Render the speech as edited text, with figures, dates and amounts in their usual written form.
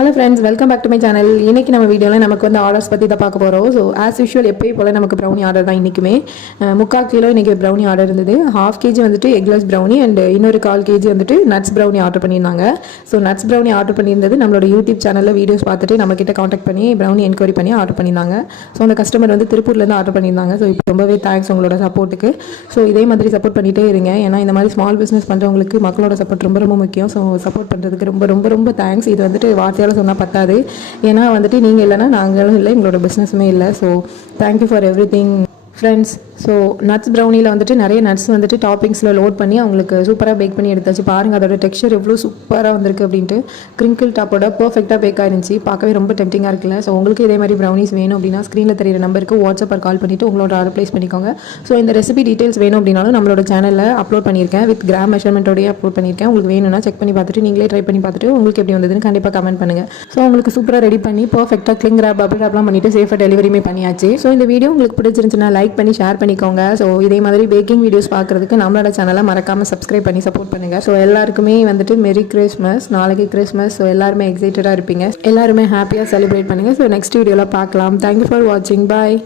Hello friends, welcome back to my channel. இன்றைக்கி நம்ம வீடியோவில் நமக்கு வந்து ஆர்டர்ஸ் பற்றி தான் பார்க்க போகிறோம். ஸோ ஆஸ் யூஷுவல் எப்பயும் போல் நமக்கு ப்ரௌனி ஆர்டர் தான் இன்றைக்குமே. 3/4 கிலோ இன்றைக்கி ப்ரௌனி ஆர்டர் இருந்தது. 1/2 கேஜி வந்துட்டு எக்லெஸ் ப்ரௌனி அண்ட் இன்னொரு 1/4 கேஜி வந்துட்டு நட்ஸ் ப்ரௌனி ஆர்டர் பண்ணியிருந்தாங்க. ஸோ நட்ஸ் ப்ரௌனி ஆர்டர் பண்ணியிருந்தது நம்மளோட யூடியூப் சேனலில் வீடியோஸ் பார்த்துட்டு நம்மக்கிட்ட காண்டாக்ட் பண்ணி ப்ரௌனி என்கொயரி பண்ணி ஆர்டர் பண்ணியிருந்தாங்க. ஸோ அந்த கஸ்டமர் வந்து திருப்பூர்லேருந்து ஆர்டர் பண்ணியிருந்தாங்க. ஸோ இப்போ ரொம்பவே தேங்க்ஸ் உங்களோட சப்போர்ட்டுக்கு. ஸோ இதே மாதிரி சப்போர்ட் பண்ணிகிட்டே இருங்க. ஏன்னா இந்த மாதிரி ஸ்மால் பிஸ்னஸ் பண்ணுறவங்களுக்கு மக்களோட சப்போர்ட் ரொம்ப ரொம்ப முக்கியம். ஸோ சப்போர்ட் பண்ணுறதுக்கு ரொம்ப ரொம்ப ரொம்ப தேங்க்ஸ். இது வந்துட்டு வார்த்தையால் சொன்னால் பத்தாது. ஏன்னா வந்துட்டு நீங்கள் இல்லைன்னா நாங்களும் இல்லை, எங்களோட பிஸ்னஸுமே இல்லை. So thank you for everything friends. So nuts ப்ரௌனியில் வந்துட்டு நிறைய நட்ஸ் வந்துட்டு டாப்பிங்ஸில் லோட் பண்ணி அவங்களுக்கு சூப்பராக பேக் பண்ணி எடுத்தாச்சு. பாருங்கள் அதோட டெக்ஸ்சர் எவ்வளோ சூப்பராக வந்திருக்கு அப்படின்ட்டு. கிரிங்கிள் டாப்போட பர்ஃபெக்டாக பேக் ஆயிருந்துச்சு. பார்க்கவே ரொம்ப டெம்டிங்காக இருக்குல்ல. ஸோ உங்களுக்கு இதே மாதிரி ப்ரௌனிஸ் வேணும் அப்படின்னா ஸ்க்ரீனில் தெரியிற நம்பருக்கு வாட்ஸ்அப் கால் பண்ணிவிட்டு உங்களோட ஆர்டர் ப்ளேஸ் பண்ணிக்கோங்க. ஸோ இந்த ரெசிபி டீட்டெயில்ஸ் வேணும் அப்படின்னாலும் நம்மளோட சேனலில் அப்லோட் பண்ணியிருக்கேன். வித் கிராம் மெஷர்மெண்ட்டோடய அப்லோட் பண்ணியிருக்கேன். உங்களுக்கு வேணும்னா செக் பண்ணி பார்த்துட்டு நீங்களே ட்ரை பண்ணி பார்த்துட்டு உங்களுக்கு எப்படி வந்ததுன்னு கண்டிப்பாக கமெண்ட் பண்ணுங்கள். ஸோ உங்களுக்கு சூப்பராக ரெடி பண்ணி பர்ஃபெக்டாக கிளிங் ரேப் பபிள் ரேப்லாம் பண்ணிவிட்டு சேஃபாக டெலிவரியுமே பண்ணியாச்சு. ஸோ இந்த வீடியோ உங்களுக்கு பிடிச்சிருந்துச்சுன்னா லைக் பண்ணி ஷேர் பண்ணிக்கோங்க. ஸோ இதே மாதிரி பேக்கிங் வீடியோஸ் பார்க்குறதுக்கு நம்மளோட சேனலை மறக்காமல் சப்ஸ்கிரைப் பண்ணி சப்போர்ட் பண்ணுங்கள். ஸோ எல்லாருக்குமே வந்துட்டு மெரி கிறிஸ்மஸ். நாளைக்கு கிறிஸ்மஸ். ஸோ எல்லாருமே எக்ஸைட்டடாக இருப்பீங்க. எல்லாருமே ஹாப்பியாக செலிப்ரேட் பண்ணுங்கள். ஸோ நெக்ஸ்ட் வீடியோவில் பார்க்கலாம். தேங்க்யூ ஃபார் வாட்சிங். பாய்.